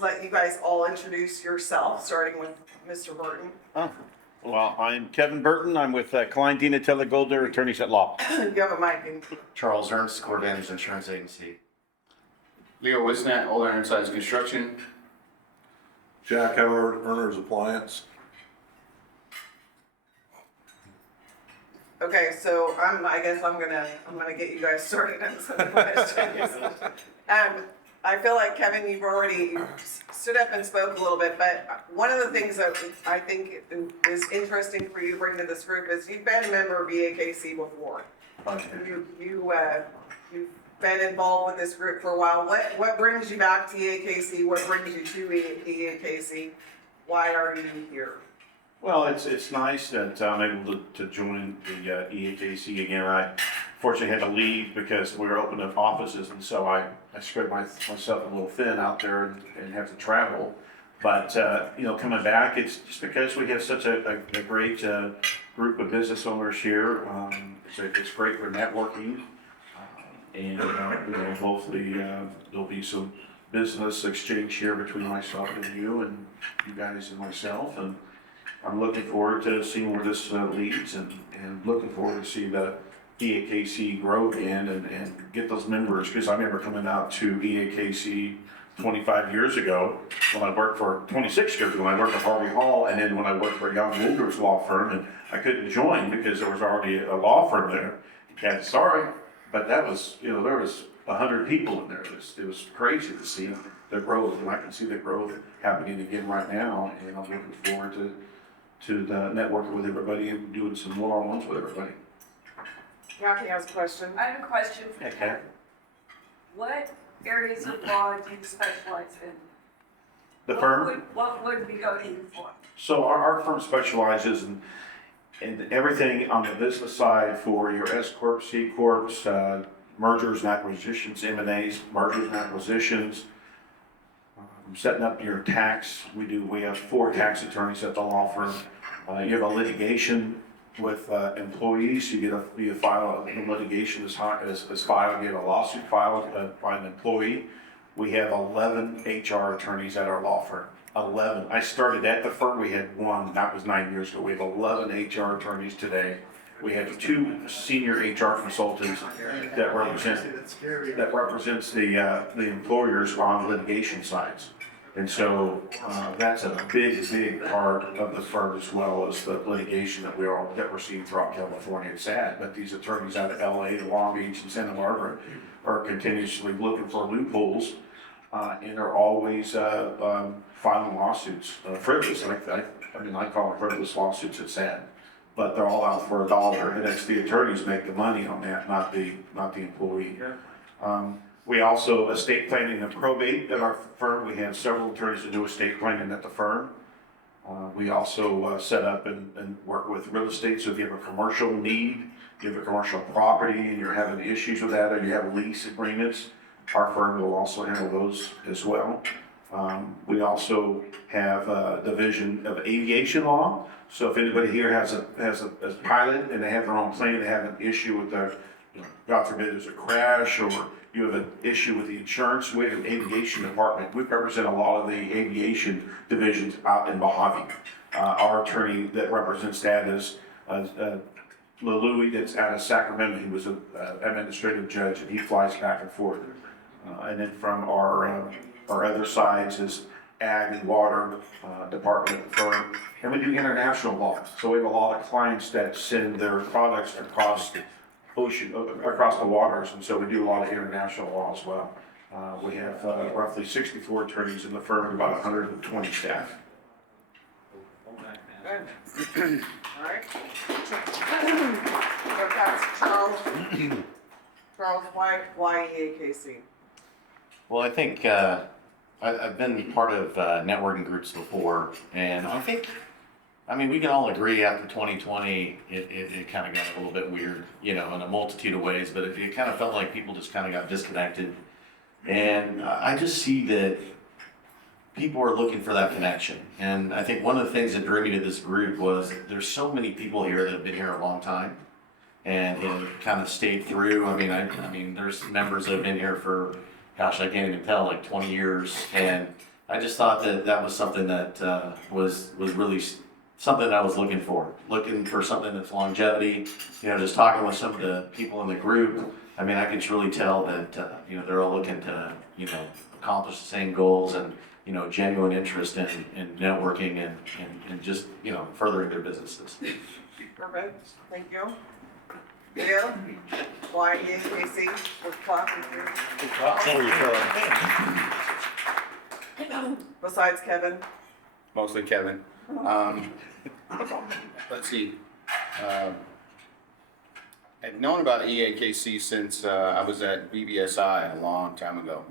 let you guys all introduce yourself, starting with Mr. Burton. Oh, well, I'm Kevin Burton. I'm with Klein, DeNatale, Goldner, attorneys at law. You have a mic. Charles Ernst, CoreVantage Insurance Agency. Leo Whisenant, Old Ironsides Construction. Jack Howard, Urner's Appliance. Okay, so I guess I'm gonna get you guys started on some questions. I feel like Kevin, you've already stood up and spoke a little bit, but one of the things that I think is interesting for you to bring to this group is you've been a member of EAKC before. You've been involved with this group for a while. What brings you back to EAKC? What brings you to EAKC? Why are you here? Well, it's nice that I'm able to join the EAKC again. I fortunately had to leave because we were opening up offices, and so I spread myself a little thin out there and have to travel. But coming back, it's just because we have such a great group of business owners here. It's great for networking, and hopefully there'll be some business exchange here between myself and you guys and myself. And I'm looking forward to seeing where this leads, and looking forward to see the EAKC grow again and get those members, because I remember coming out to EAKC 25 years ago when I worked for 26 years ago when I worked for Harvey Hall, and then when I worked for Young Woolger's law firm, and I couldn't join because there was already a law firm there. And sorry, but that was, there was 100 people in there. It was crazy to see the growth, and I can see the growth happening again right now, and I'm looking forward to the networking with everybody and doing some one-on-ones with everybody. Kathy has a question. I have a question for Okay. Kevin. What areas of law do you specialize in? The firm? What would we go to you for? So our firm specializes in everything on the business side for your S Corp, C Corps, mergers and acquisitions, M&As, mergers and acquisitions, setting up your tax. We have 4 tax attorneys at the law firm. You have a litigation with employees. You file a litigation as filed. You have a lawsuit filed by an employee. We have 11 HR attorneys at our law firm. 11. I started at the firm. We had 1. That was 9 years ago. We have 11 HR attorneys today. We have 2 senior HR consultants that represents the employers on litigation sides. And so that's a big part of the firm, as well as the litigation that we're seeing throughout California. It's sad, but these attorneys out of LA, Long Beach, and Santa Barbara are continuously looking for loopholes, and are always filing lawsuits, frivolous. I call them frivolous lawsuits. It's sad, but they're all out for $1, and it's the attorneys make the money on that, not the employee. We also estate planning and probate at our firm. We have several attorneys that do estate planning at the firm. We also set up and work with real estate. So if you have a commercial need, you have a commercial property and you're having issues with that, or you have lease agreements, our firm will also handle those as well. We also have a division of aviation law. So if anybody here has a pilot and they have their own plane, they have an issue with their, God forbid there's a crash, or you have an issue with the insurance, we have an aviation department. We represent a lot of the aviation divisions out in Mojave. Our attorney that represents that is Louis, that's out of Sacramento. He was an administrative judge, and he flies back and forth. And then from our other sides is ag and water department of the firm. And we do international law. So we have a lot of clients that send their products across the ocean, across the waters, and so we do a lot of international law as well. We have roughly 64 attorneys in the firm and about 120 staff. Good. All right. So that's Charles. Charles, why EAKC? Well, I think I've been part of networking groups before, and we can all agree after 2020, it kind of got a little bit weird, in a multitude of ways, but it kind of felt like people just kind of got disconnected. And I just see that people are looking for that connection. And I think one of the things that drew me to this group was there's so many people here that have been here a long time and have kind of stayed through. I mean, there's members that have been here for gosh, I can't even tell, like 20 years. And I just thought that that was something that was really something I was looking for something that's longevity. You know, just talking with some of the people in the group, I mean, I could really tell that, you know, they're all looking to, you know, accomplish the same goals and, you know, genuine interest in networking and just, you know, furthering their businesses. Perfect, thank you. Leo, why EAKC with clock with you? Besides Kevin, Mostly Kevin. Let's see. I've known about EAKC since I was at BBSI a long time ago.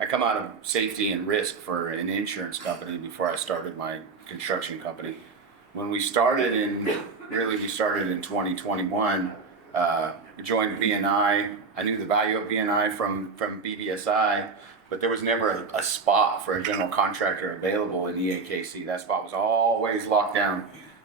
I come out of safety and risk for an insurance company before I started my construction company. When we started in 2021, we joined BNI. I knew the value of BNI from BBSI, but there was never a spot for a general contractor available in EAKC. That spot was always locked down.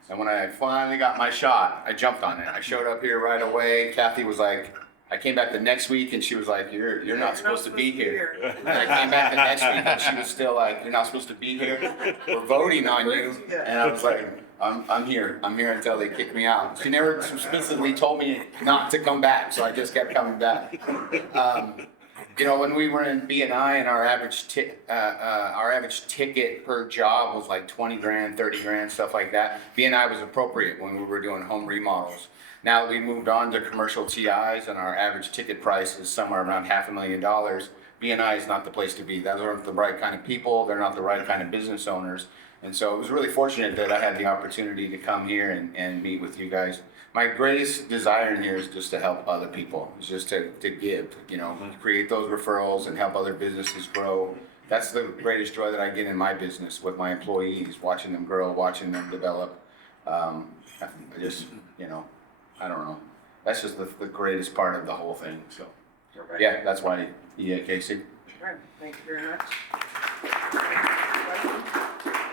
And when I finally got my shot, I jumped on it. I showed up here right away. Kathy was like, I came back the next week and she was like, you're not supposed to be here. And I came back the next week and she was still like, you're not supposed to be here. We're voting on you. And I was like, I'm here until they kick me out. She never specifically told me not to come back, so I just kept coming back. You know, when we were in BNI and our average ticket per job was like 20 grand, 30 grand, stuff like that. BNI was appropriate when we were doing home remodels. Now that we moved on to commercial TIs and our average ticket price is somewhere around $500,000, BNI is not the place to be. Those aren't the right kind of people. They're not the right kind of business owners. And so it was really fortunate that I had the opportunity to come here and meet with you guys. My greatest desire in here is just to help other people. It's just to give, you know, create those referrals and help other businesses grow. That's the greatest joy that I get in my business with my employees, watching them grow, watching them develop. I just, you know, I don't know. That's just the greatest part of the whole thing. So, yeah, that's why EAKC. all right, thank you very much.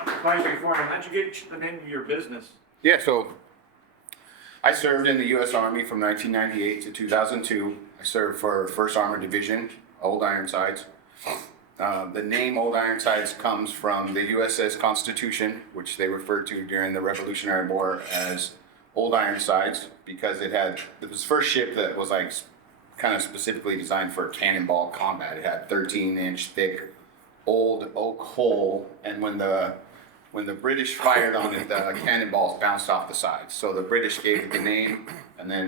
Advisory Foreman, how'd you get the name of your business? Yeah, so I served in the U.S. Army from 1998 to 2002. I served for 1st Armored Division, Old Ironsides. The name Old Ironsides comes from the USS Constitution, which they referred to during the Revolutionary War as Old Ironsides, because it was the first ship that was like kind of specifically designed for cannonball combat. It had 13-inch thick old oak hull, and when the British fired on it, the cannonballs bounced off the sides. So the British gave it the name, and then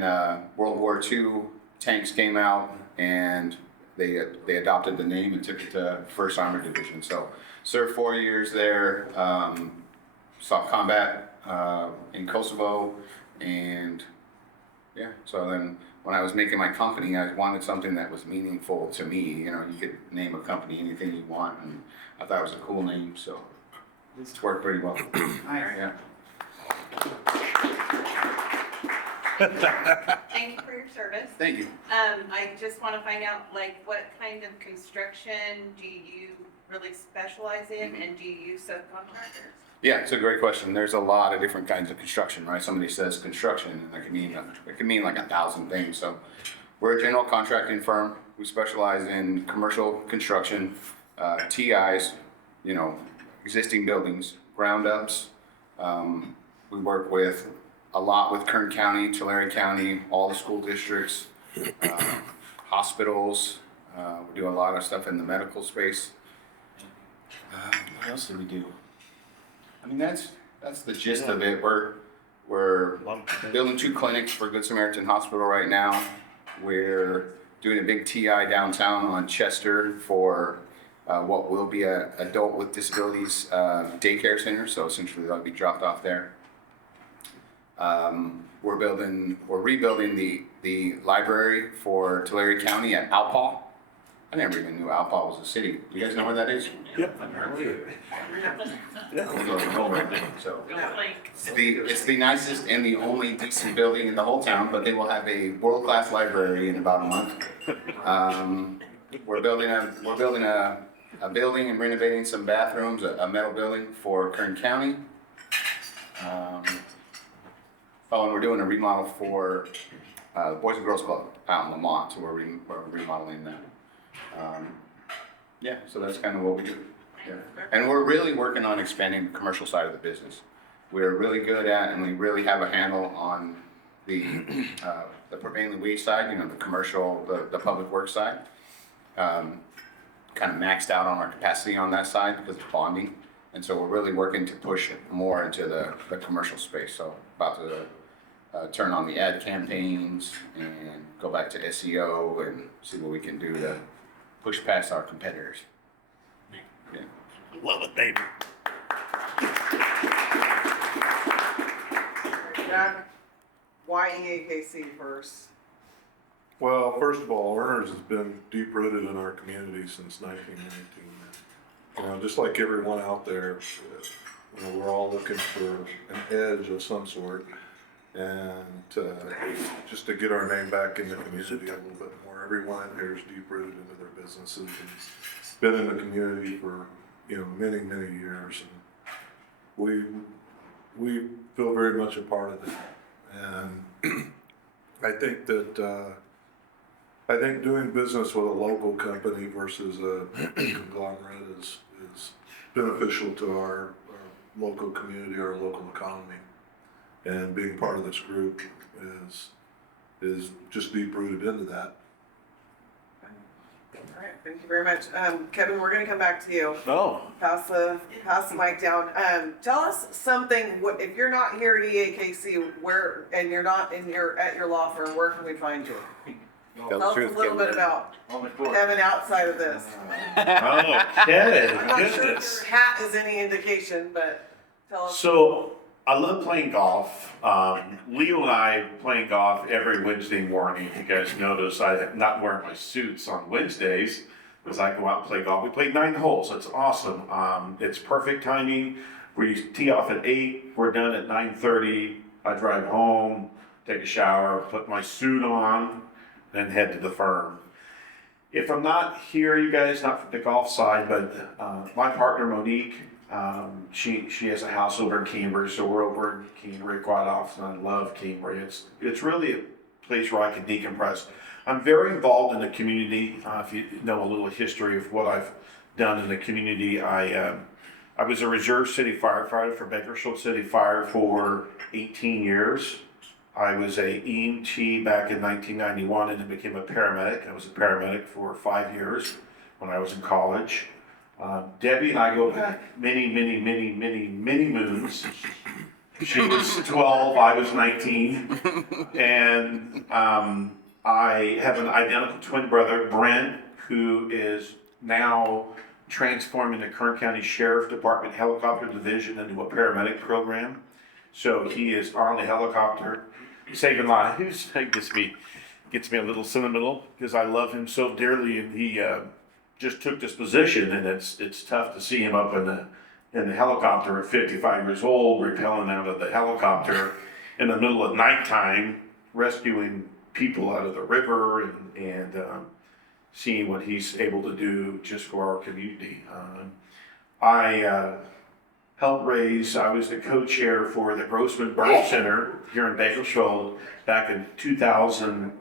World War II tanks came out, and they adopted the name and took it to 1st Armored Division. So served 4 years there, saw combat in Kosovo, and yeah. So then when I was making my company, I wanted something that was meaningful to me. You know, you could name a company anything you want, and I thought it was a cool name, so it's worked pretty well. Yeah. Thank you for your service. Thank you. I just want to find out, like, what kind of construction do you really specialize in, and do you use subcontractors? Yeah, it's a great question. There's a lot of different kinds of construction, right? Somebody says construction, and it can mean like 1,000 things. So we're a general contracting firm. We specialize in commercial construction, TIs, you know, existing buildings, ground ups. We work a lot with Kern County, Tulare County, all the school districts, hospitals. We do a lot of stuff in the medical space. What else do we do? I mean, that's the gist of it. We're building 2 clinics for Good Samaritan Hospital right now. We're doing a big TI downtown on Chester for what will be a adult with disabilities daycare center. So essentially they'll be dropped off there. We're rebuilding the library for Tulare County at Outpaw. I never even knew Outpaw was a city. You guys know where that is? Yep. So it's the nicest and the only decent building in the whole town, but they will have a world-class library in about a month. We're building a building and renovating some bathrooms, a metal building for Kern County. And we're doing a remodel for the Boys and Girls Club out in Lamont, so we're remodeling that. Yeah, so that's kind of what we do. Yeah. And we're really working on expanding the commercial side of the business. We're really good at, and we really have a handle on the prevailing wage side, the commercial, the public works side. Kind of maxed out on our capacity on that side because of bonding. And so we're really working to push more into the commercial space. So about to turn on the ad campaigns and go back to SEO and see what we can do to push past our competitors. Yeah. Love it, baby. Jack, why EAKC first? Well, first of all, Urner's has been deep rooted in our community since 1919. Just like everyone out there, we're all looking for an edge of some sort, and just to get our name back in the community a little bit more. Everyone here is deep rooted into their businesses and been in the community for many, many years, and we feel very much a part of that. And I think that doing business with a local company versus a conglomerate is beneficial to our local community, our local economy. And being part of this group is just deep rooted into that. All right, thank you very much. Kevin, we're gonna come back to you. Oh, Pass the mic down. Tell us something, if you're not here at EAKC, and you're not at your law firm, where can we find you? Tell us a little bit about Kevin outside of this. Okay, I'm not sure if goodness. your hat is any indication, but tell us. So I love playing golf. Leo and I playing golf every Wednesday morning. If you guys notice, I'm not wearing my suits on Wednesdays because I go out and play golf. We played 9 holes. It's awesome. It's perfect timing. We tee off at 8. We're done at 9:30. I drive home, take a shower, put my suit on, then head to the firm. If I'm not here, you guys, not from the golf side, but my partner Monique, she has a house over in Cambridge, so we're over in Cambridge quite often. I love Cambridge. It's really a place where I can decompress. I'm very involved in the community. If you know a little history of what I've done in the community, I was a reserve city firefighter for Bakersfield City Fire for 18 years. I was a EMT back in 1991 and then became a paramedic. I was a paramedic for 5 years when I was in college. Debbie and I go back many moons. She was 12, I was 19. And I have an identical twin brother, Brent, who is now transforming the Kern County Sheriff Department Helicopter Division into a paramedic program. So he is on the helicopter, saving lives. It gets me a little sentimental because I love him so dearly, and he just took this position, and it's tough to see him up in the helicopter at 55 years old, rappelling out of the helicopter in the middle of nighttime, rescuing people out of the river, and seeing what he's able to do just for our community. I helped raise, I was the co-chair for the Grossman Burn Center here in Bakersfield back in 2008,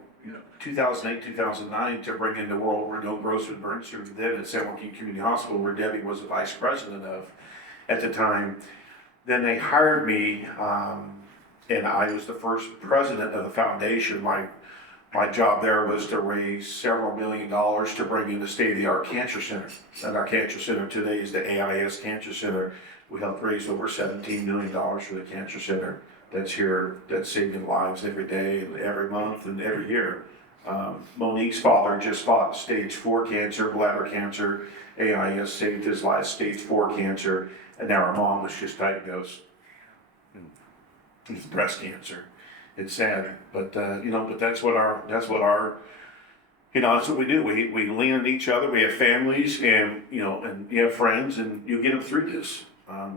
2009 to bring in the world-renowned Grossman Burn Center then at San Joaquin Community Hospital, where Debbie was the vice president of at the time. Then they hired me, and I was the first president of the foundation. My job there was to raise several $1 million to bring in the state-of-the-art cancer center. And our cancer center today is the AIS Cancer Center. We helped raise over $17 million for the cancer center that's here, that's saving lives every day, and every month, and every year. Monique's father just fought stage 4 cancer, bladder cancer. AIS saved his life, stage 4 cancer, and now our mom was just diagnosed with breast cancer. It's sad, but but that's what we do. We lean on each other. We have families, and and you have friends, and you get them through this.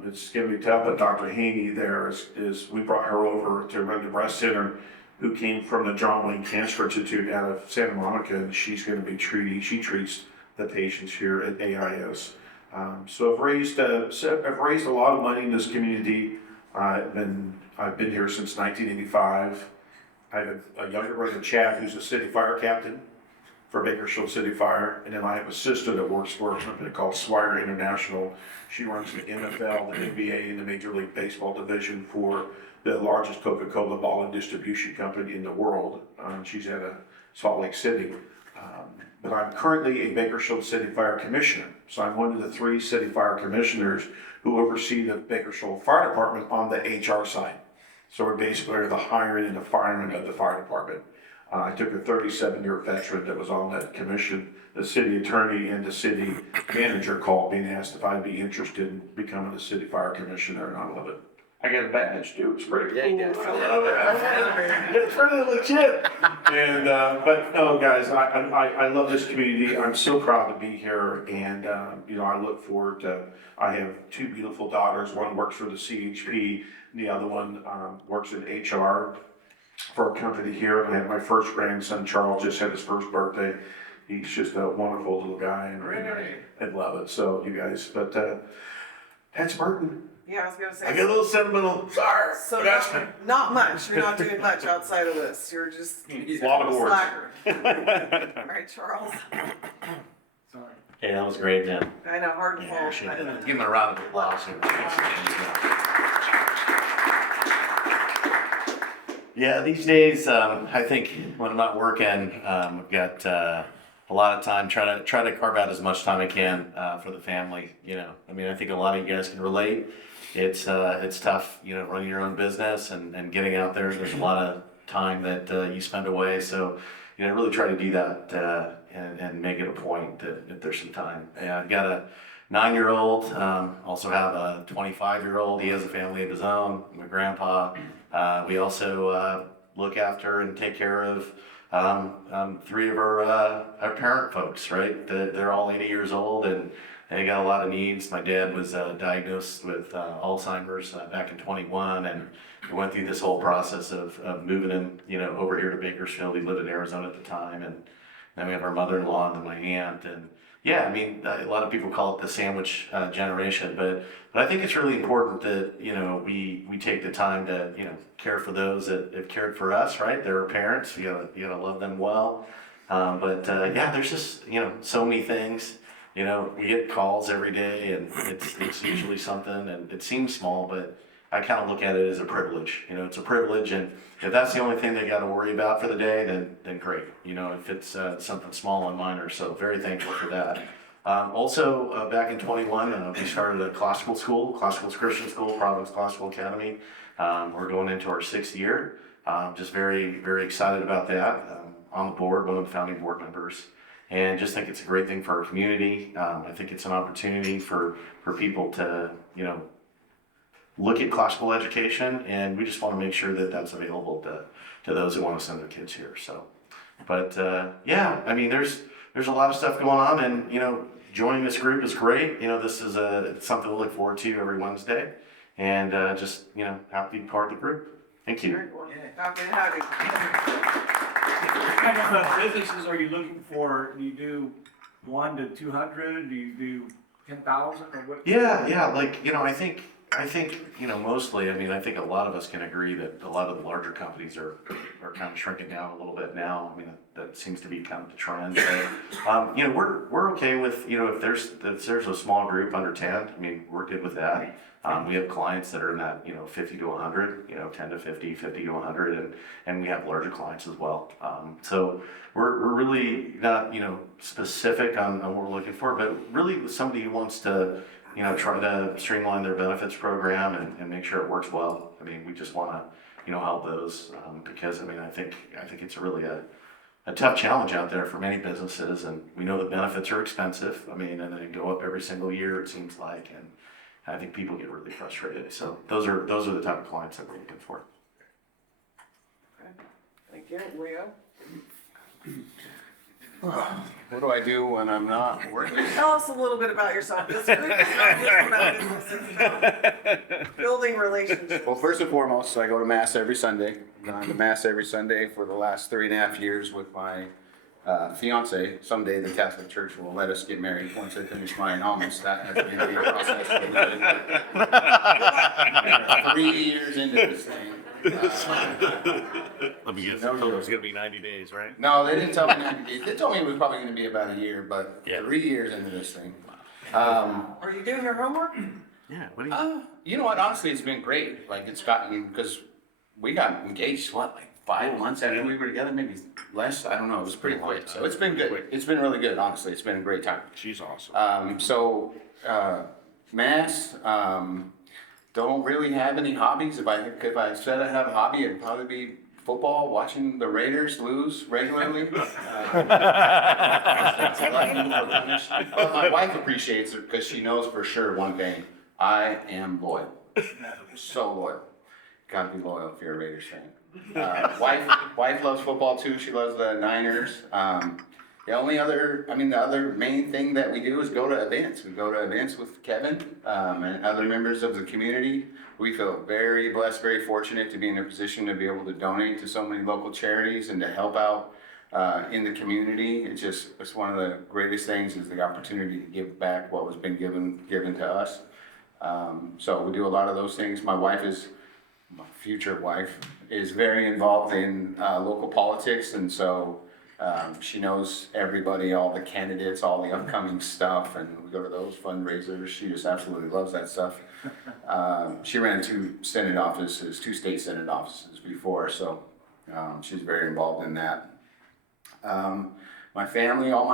It's gonna be tough, but Dr. Haney there is we brought her over to run the breast center, who came from the John Wayne Cancer Institute out of Santa Monica, and she's gonna be she treats the patients here at AIS. So I've raised a lot of money in this community. I've been here since 1985. I have a younger brother, Chad, who's a city fire captain. for Bakersfield City Fire. And then I have a sister that works for a company called Swire International. She runs the NFL, the NBA, and the Major League Baseball division for the largest Coca-Cola bottling distribution company in the world. She's at Salt Lake City. But I'm currently a Bakersfield City Fire Commissioner. So I'm one of the 3 city fire commissioners who oversee the Bakersfield Fire Department on the HR side. So we're basically the hiring and the firing of the fire department. I took a 37-year veteran that was on that commission. The city attorney and the city manager called me and asked if I'd be interested in becoming a city fire commissioner, and I love it. I got a badge too, it's pretty cool. Yeah. It's pretty legit. And, but no, guys, I love this community. I'm so proud to be here, and, you know, I look forward to, I have 2 beautiful daughters. One works for the CHP, and the other one works in HR for a company here. I have my first grandson, Charles, just had his first birthday. He's just a wonderful little guy, and I love it. So you guys, but that's Burton. Yeah, I was gonna say. I get a little sentimental. Sorry. So not much, you're not doing much outside of this, you're just A lot of boards. slacker. All right, Charles, Sorry. Hey, that was great, man. I know, hard to Yeah, fall. appreciate it. Give him a round of applause here. Yeah, these days, I think when I'm not working, I've got a lot of time, try to carve out as much time I can for the family, you know. I mean, I think a lot of you guys can relate. It's tough, you know, running your own business and getting out there. There's a lot of time that you spend away. So, you know, really try to do that and make it a point that if there's some time. And I've got a 9-year-old, also have a 25-year-old. He has a family of his own, my grandpa. We also look after and take care of 3 of our parent folks, right? They're all 80 years old and they got a lot of needs. My dad was diagnosed with Alzheimer's back in 21, and we went through this whole process of moving him, you know, over here to Bakersfield. He lived in Arizona at the time, and then we have our mother-in-law and then my aunt, and yeah, I mean, a lot of people call it the sandwich generation, but I think it's really important that, you know, we take the time to, you know, care for those that have cared for us, right? They're our parents. You gotta love them well. Yeah, there's just, you know, so many things. You know, we get calls every day, and it's usually something, and it seems small, but I kind of look at it as a privilege. You know, it's a privilege, and if that's the only thing they got to worry about for the day, then great. You know, if it's something small and minor, so very thankful for that. Also, back in 21, we started a classical Christian school, Providence Classical Academy. We're going into our 6th year. Just very, very excited about that. On the board, one of the founding board members. And just think it's a great thing for our community. I think it's an opportunity for people to, you know, look at classical education, and we just want to make sure that that's available to those who want to send their kids here. So, but yeah, I mean, there's a lot of stuff going on, and you know, joining this group is great. You know, this is something to look forward to every Wednesday, and just, you know, happy to be part of the group. Thank you. Very cool. Happy to have you. What kind of businesses are you looking for? Do you do 1 to 200? Do you do 10,000 or what? Yeah, like, you know, I think, you know, mostly, I mean, I think a lot of us can agree that a lot of the larger companies are kind of shrinking down a little bit now. I mean, that seems to be kind of the trend. So, you know, we're okay with, you know, if there's a small group under 10, I mean, we're good with that. We have clients that are in that, you know, 50 to 100, you know, 10 to 50, 50 to 100, and we have larger clients as well. So we're really not, you know, specific on what we're looking for, but really somebody who wants to, you know, try to streamline their benefits program and make sure it works well. I mean, we just want to, you know, help those because, I mean, I think it's really a tough challenge out there for many businesses, and we know the benefits are expensive. I mean, and they go up every single year, it seems like, and I think people get really frustrated. So those are the type of clients that we're looking for. Okay. Thank you, Leo. What do I do when I'm not working? Tell us a little bit about yourself. This group is not just about business, it's about building relationships. Well, first and foremost, I go to Mass every Sunday. I've gone to Mass every Sunday for the last 3.5 years with my fiance. Someday the Catholic Church will let us get married once I finish my annulments. That has been a process. 3 years into this thing. Let me guess, No, it was gonna be 90 days, right? No, they didn't tell me 90 days. They told me it was probably gonna be about a year, but Yeah. 3 years into this thing. Are you doing your homework? Yeah, what do you? You know what, honestly, it's been great. Like, it's gotten, because we got engaged, what, like 5 months after we were together, maybe less? I don't know, it was pretty quick. So it's been good. It's been really good, honestly. It's been a great time. She's awesome. Mass, don't really have any hobbies. If I said I have a hobby, it'd probably be football, watching the Raiders lose regularly. But my wife appreciates it because she knows for sure one thing: I am loyal. So loyal. Gotta be loyal if you're a Raiders fan. Wife loves football too. She loves the Niners. The other main thing that we do is go to events. We go to events with Kevin and other members of the community. We feel very blessed, very fortunate to be in a position to be able to donate to so many local charities and to help out in the community. It's one of the greatest things is the opportunity to give back what was been given to us. So we do a lot of those things. My future wife is very involved in local politics, and so she knows everybody, all the candidates, all the upcoming stuff, and we go to those fundraisers. She just absolutely loves that stuff. She ran two state Senate offices before, so she's very involved in that. My family, all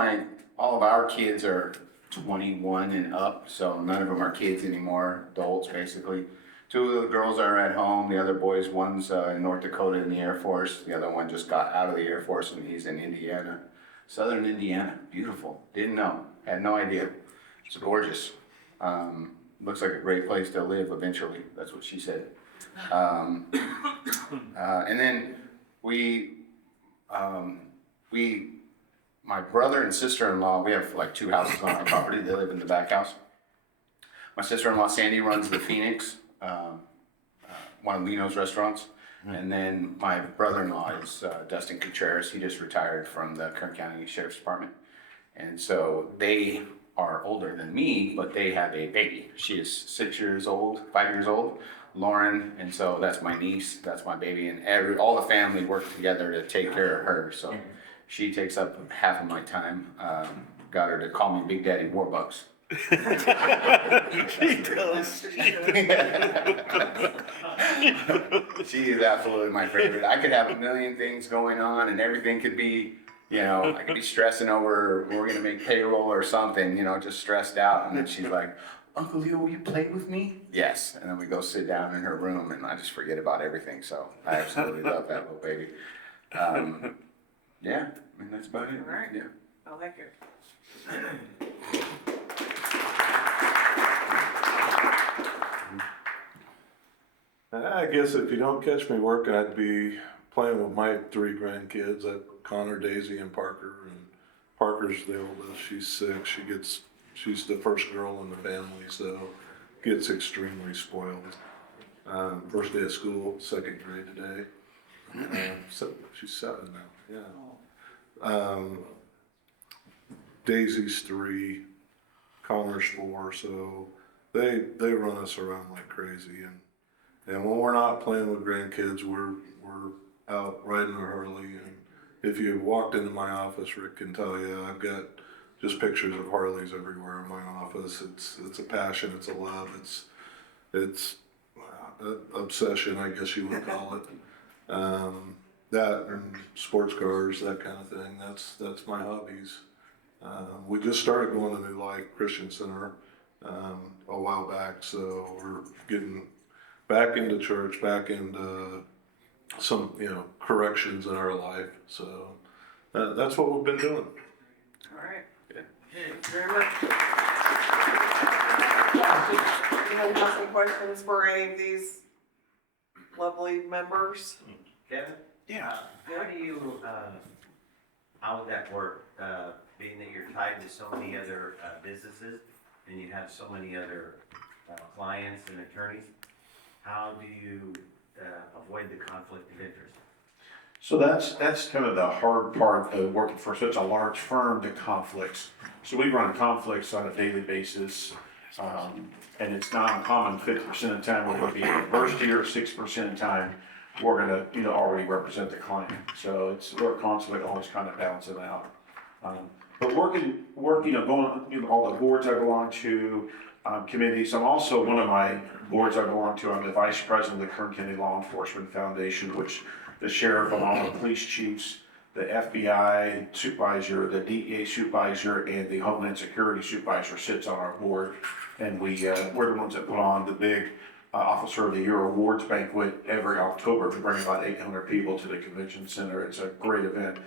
of our kids are 21 and up, so none of them are kids anymore, adults basically. 2 of the girls are at home, the other boys, one's in North Dakota in the Air Force, the other one just got out of the Air Force and he's in Indiana. Southern Indiana, beautiful, didn't know, had no idea. It's gorgeous. Looks like a great place to live eventually, that's what she said. And then my brother and sister-in-law, we have like 2 houses on our property, they live in the back house. My sister-in-law Sandy runs the Phoenix, one of Lino's restaurants. And then my brother-in-law is Dustin Contreras. He just retired from the Kern County Sheriff's Department. And so they are older than me, but they have a baby. She is 5 years old, Lauren. And so that's my niece, that's my baby. And all the family work together to take care of her. So she takes up half of my time. Got her to call me Big Daddy Warbucks. She does. She is absolutely my favorite. I could have a million things going on and everything could be, I could be stressing over, we're gonna make payroll or something, just stressed out. And then she's like, Uncle Leo, will you play with me? Yes. And then we go sit down in her room and I just forget about everything. So I absolutely love that little baby. Yeah, that's about it. All right. Yeah. I like it. I guess if you don't catch me working, I'd be playing with my 3 grandkids, Connor, Daisy, and Parker. And Parker's the oldest, she's 6, she's the first girl in the family, so gets extremely spoiled. First day of school, 2nd grade today. So she's 7 now, yeah. Daisy's 3, Connor's 4, so they run us around like crazy. And when we're not playing with grandkids, we're out riding a Harley. And if you walked into my office, Rick can tell you, I've got just pictures of Harleys everywhere in my office. It's a passion, it's a love, it's an obsession, I guess you would call it. That and sports cars, that kind of thing. That's my hobbies. We just started going to New Life Christian Center a while back, so we're getting back into church, back into some corrections in our life. So that's what we've been doing. All right. Good. Thank you very much. Anyone have some questions for any of these lovely members? Kevin? Yeah. How do you, how would that work, being that you're tied to so many other businesses and you have so many other clients and attorneys? How do you avoid the conflict of interest? So that's kind of the hard part of working for such a large firm, the conflicts. So we run conflicts on a daily basis, and it's not uncommon 50% of the time we'll be adverse to or 6% of the time we're gonna, already represent the client. So we're constantly always kind of balancing out. But going, all the boards I belong to, committees. I'm also, one of my boards I belong to, I'm the vice president of the Kern County Law Enforcement Foundation, which the sheriff and all the police chiefs, the FBI supervisor, the DEA supervisor, and the Homeland Security supervisor sits on our board. And we're the ones that put on the big Officer of the Year awards banquet every October. We bring about 800 people to the convention center. It's a great event.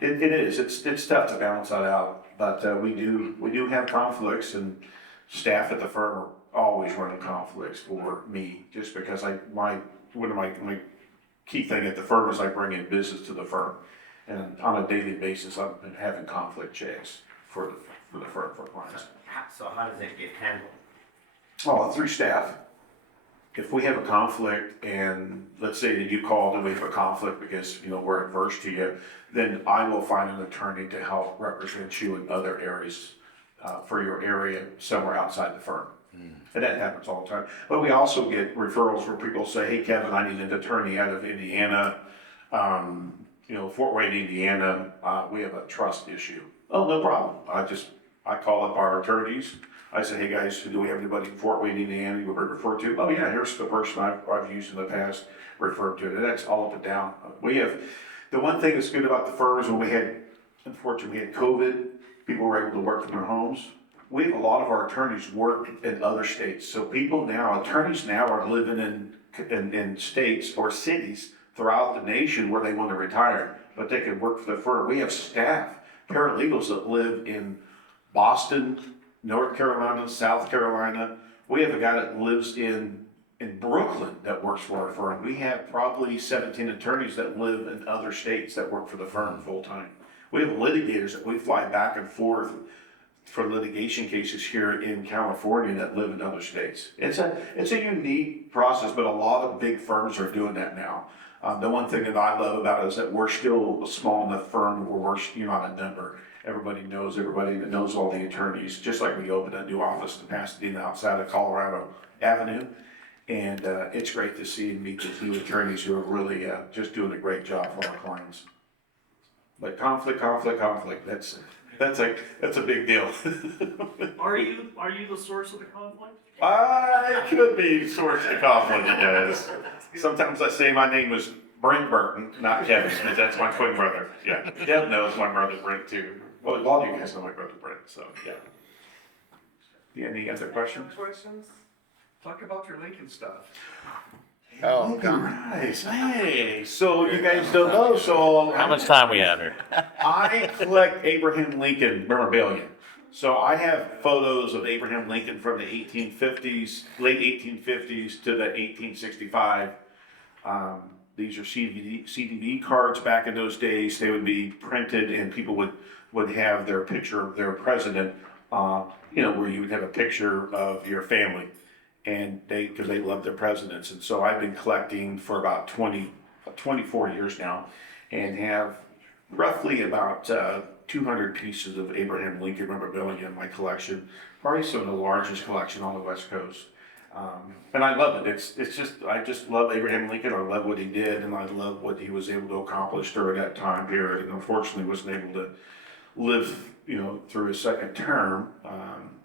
It is. It's tough to balance that out, but we do have conflicts, and staff at the firm are always running conflicts for me, just because one of my key thing at the firm is I bring in business to the firm, and on a daily basis I've been having conflict checks for the firm, for clients. So how does it get handled? Oh, through staff. If we have a conflict, and let's say that you called and we have a conflict because, we're adverse to you, then I will find an attorney to help represent you in other areas, for your area somewhere outside the firm. And that happens all the time. But we also get referrals where people say, hey, Kevin, I need an attorney out of Indiana, Fort Wayne, Indiana, we have a trust issue. Oh, no problem. I call up our attorneys. I say, hey guys, do we have anybody in Fort Wayne, Indiana you would refer to? Oh yeah, here's the person I've used in the past, referred to. And that's all up and down. The one thing that's good about the firm is unfortunately, we had COVID, people were able to work from their homes. We have a lot of our attorneys work in other states. So attorneys now are living in states or cities throughout the nation where they want to retire, but they can work for the firm. We have staff, paralegals that live in Boston, North Carolina, South Carolina. We have a guy that lives in Brooklyn that works for our firm. We have probably 17 attorneys that live in other states that work for the firm full time. We have litigators that we fly back and forth for litigation cases here in California that live in other states. It's a unique process, but a lot of big firms are doing that now. The one thing that I love about it is that we're still a small enough firm where you're not a number. Everybody knows everybody that knows all the attorneys, just like we opened a new office in Pasadena outside of Colorado Avenue. And it's great to see and meet these new attorneys who are really just doing a great job for our clients. But conflict, that's a big deal. Are you the source of the conflict? I could be source of conflict, guys. Sometimes I say my name was Brent Burton, not Kevin Smith. That's my twin brother. Yeah, Deb knows my brother Brent too. Well, a lot of you guys know my brother Brent, so yeah. Any other questions? Talk about your Lincoln stuff. Oh, God. Nice. Hey, so you guys don't know, so How much time we have here? I collect Abraham Lincoln memorabilia. So I have photos of Abraham Lincoln from the 1850s, late 1850s to the 1865. These are CDV cards back in those days. They would be printed and people would have their picture of their president, where you would have a picture of your family. And because they love their presidents. And so I've been collecting for about 24 years now, and have roughly about 200 pieces of Abraham Lincoln memorabilia in my collection, probably some of the largest collection on the West Coast. And I love it. I just love Abraham Lincoln. I love what he did, and I love what he was able to accomplish during that time period. And unfortunately wasn't able to live, through his second term.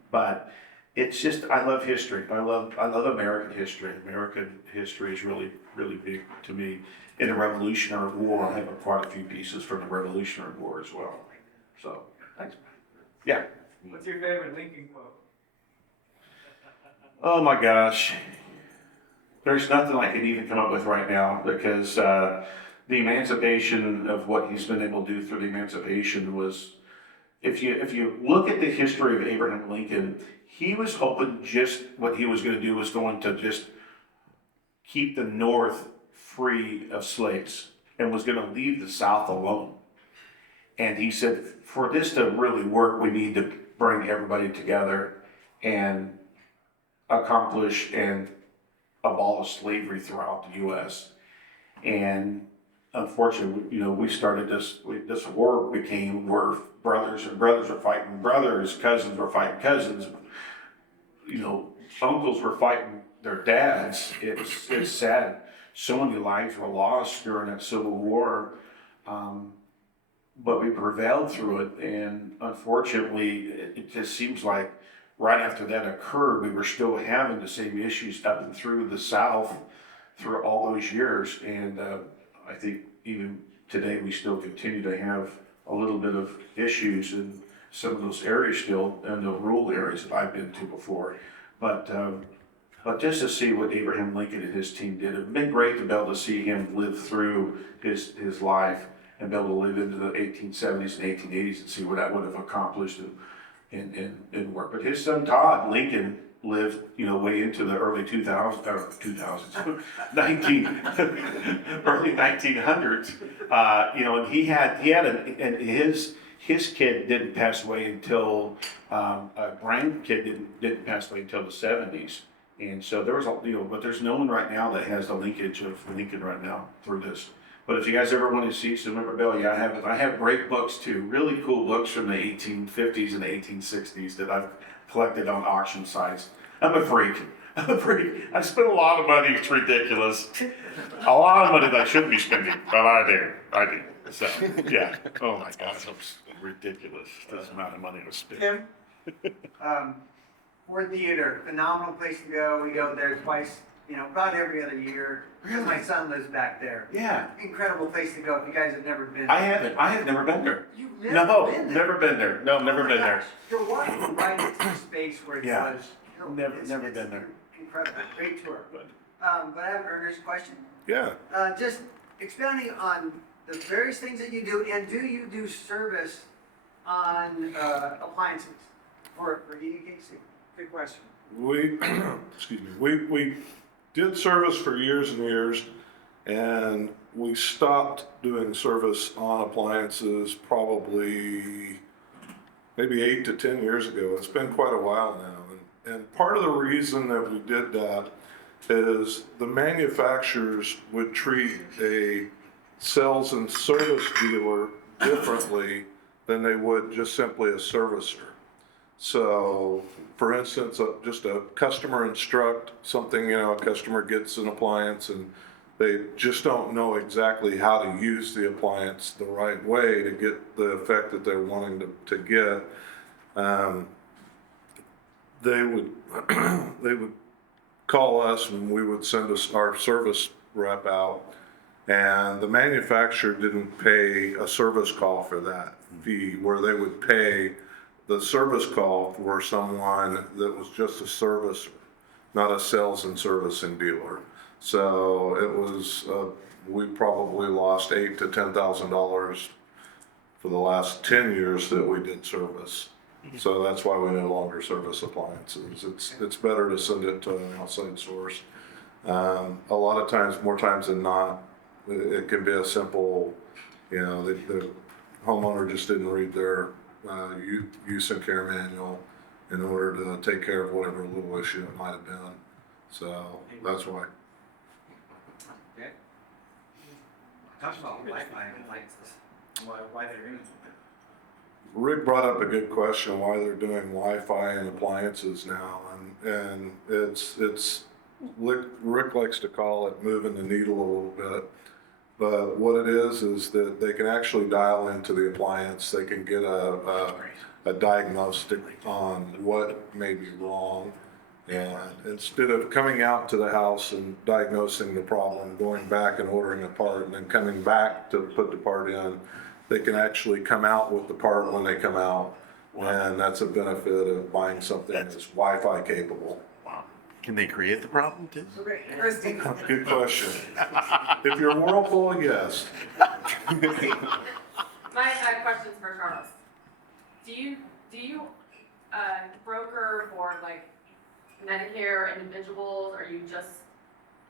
But it's just, I love history. I love American history. American history is really, really big to me. In the Revolutionary War, I have quite a few pieces from the Revolutionary War as well. So, thanks. Yeah. What's your favorite Lincoln quote? Oh my gosh. There's nothing I can even come up with right now, because the emancipation of what he's been able to do through the emancipation was, if you look at the history of Abraham Lincoln, he was hoping just what he was going to do was going to just keep the North free of slaves and was going to leave the South alone. And he said, for this to really work, we need to bring everybody together and accomplish and abolish slavery throughout the U.S. And unfortunately, we started this war became where brothers were fighting brothers, cousins were fighting cousins, uncles were fighting their dads. It's sad so many lives were lost during that Civil War. But we prevailed through it, and unfortunately, it just seems like right after that occurred, we were still having the same issues up and through the South through all those years. And I think even today, we still continue to have a little bit of issues in some of those areas still, in the rural areas that I've been to before. But just to see what Abraham Lincoln and his team did, it'd been great to be able to see him live through his life and be able to live into the 1870s and 1880s and see what that would have accomplished and work. But his son Todd Lincoln lived, way into the early 2000s, early 1900s. And he had and his kid didn't pass away until a grandkid didn't pass away until the 70s. And so there was but there's no one right now that has the linkage of Lincoln right now through this. But if you guys ever want to see some memorabilia, I have great books too, really cool books from the 1850s and the 1860s that I've collected on auction sites. I'm a freak. I spend a lot of money. It's ridiculous. A lot of money that I shouldn't be spending, but I do. So, yeah. Oh my God, it's ridiculous. This amount of money to spend. Tim? Ford Theater, phenomenal place to go. We go there twice, about every other year. Because my son lives back there. Yeah. Incredible place to go if you guys have never been. I have never been there. You've Never been there. never been there. No, never Oh my been there. gosh. You're walking right into the space where it Yeah. was. Never It's been there. Incredible. Great tour. But- But I have an earnest question. Yeah, Just expounding on the various things that you do, and do you do service on appliances for EAKC? Good question. we, excuse me, we did service for years and years, and we stopped doing service on appliances probably maybe 8 to 10 years ago. It's been quite a while now. And part of the reason that we did that is the manufacturers would treat a sales and service dealer differently than they would just simply a servicer. So, for instance, just a customer instruct something, a customer gets an appliance and they just don't know exactly how to use the appliance the right way to get the effect that they're wanting to get. They would call us and we would send our service rep out, and the manufacturer didn't pay a service call for that fee, where they would pay the service call for someone that was just a servicer, not a sales and servicing dealer. So it was, we probably lost $8,000 to $10,000 for the last 10 years that we did service. So that's why we no longer service appliances. It's better to send it to an outside source. A lot of times, more times than not, it can be a simple, the homeowner just didn't read their use and care manual in order to take care of whatever little issue it might have been. So that's why. Okay. Talk about Wi-Fi appliances. Why they're in it. Rick brought up a good question, why they're doing Wi-Fi and appliances now, and Rick likes to call it moving the needle a little bit. But what it is that they can actually dial into the appliance. They can get a diagnostic on what may be wrong. And instead of coming out to the house and diagnosing the problem, going back and ordering a part and then coming back to put the part in, they can actually come out with the part when they come out. And that's a benefit of buying something that's Wi-Fi capable. Can they create the problem too? Okay, Christie. Good question. If you're Whirlpool, yes. My question's for Charles. Do you broker for like Medicare individuals? Are you just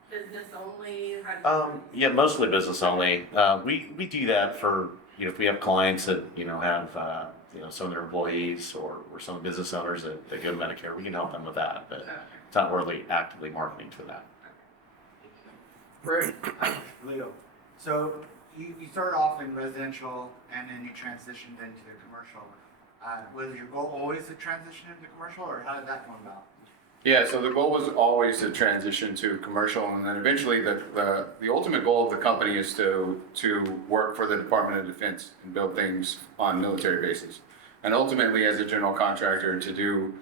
business only? How do you- Yeah, mostly business only. We do that for, if we have clients that, have, some of their employees or some business owners that go to Medicare, we can help them with that, but it's not really actively marketing for that. Great. Leo. So you started off in residential and then you transitioned into the commercial. Was your goal always to transition into commercial, or how did that come about? Yeah, so the goal was always to transition to commercial, and then eventually the ultimate goal of the company is to work for the Department of Defense and build things on military bases. And ultimately, as a general contractor, to do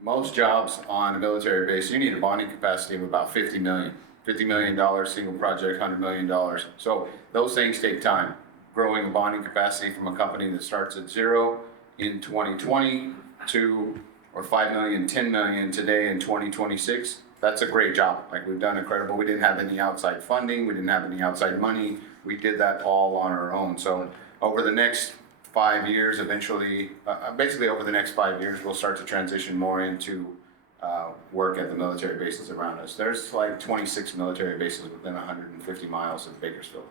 most jobs on a military base, you need a bonding capacity of about $50 million. $50 million single project, $100 million. So those things take time. Growing a bonding capacity from a company that starts at 0 in 2020 to or 5 million, 10 million today in 2026, that's a great job. Like, we've done incredible. We didn't have any outside funding. We didn't have any outside money. We did that all on our own. So over the next 5 years, eventually, basically over the next 5 years, we'll start to transition more into work at the military bases around us. There's like 26 military bases within 150 miles of Bakersfield.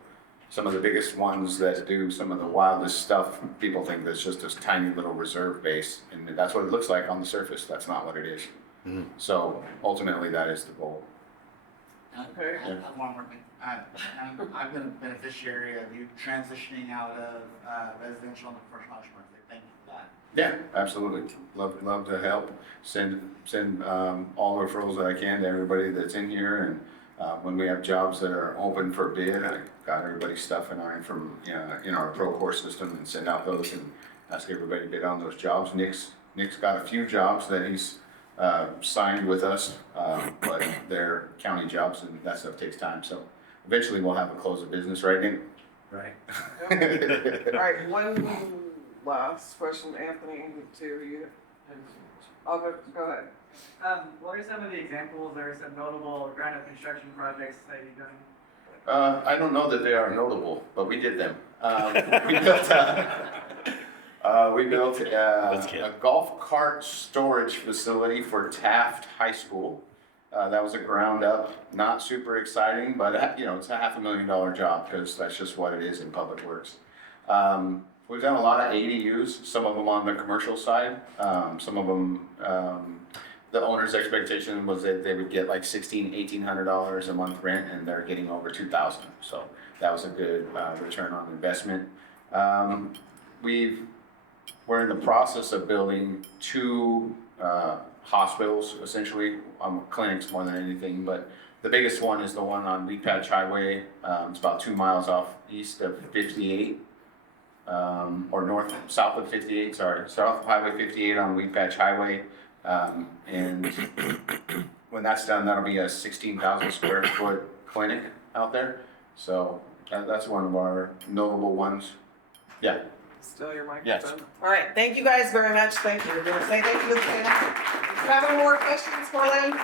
Some of the biggest ones that do some of the wildest stuff, people think that's just this tiny little reserve base, and that's what it looks like on the surface. That's not what it is. So ultimately, that is the goal. Okay. I have one more thing. I've been a beneficiary of you transitioning out of residential into commercial entrepreneurs. Thank you for that. Yeah, absolutely. Love to help. Send all the referrals that I can to everybody that's in here, and when we have jobs that are open for bid, I got everybody's stuff in our Procore system and send out those and ask everybody to bid on those jobs. Nick's got a few jobs that he's signed with us, but they're county jobs and that stuff takes time. So eventually we'll have a close of business, right, Nick? Right. All right, one last question, Anthony, to you. I'll go ahead. What are some of the examples or some notable ground-up construction projects that you've done? I don't know that they are notable, but we did them. We built a golf cart storage facility for Taft High School. That was a ground up, not super exciting, but it's a $500,000 job because that's just what it is in public works. We've done a lot of ADUs, some of them on the commercial side, some of them, the owner's expectation was that they would get like $1,800 a month rent, and they're getting over $2,000. So that was a good return on investment. We're in the process of building 2 hospitals, essentially, clinics more than anything, but the biggest one is the one on Wheat Patch Highway. It's about 2 miles east of 58, or south of 58, south of Highway 58 on Wheat Patch Highway. And when that's done, that'll be a 16,000 square foot clinic out there. So that's one of our notable ones. Yeah. Still your microphone. Yes. All right, thank you guys very much. Thank you. We're gonna say thank you to the panel. If you have any more questions for them,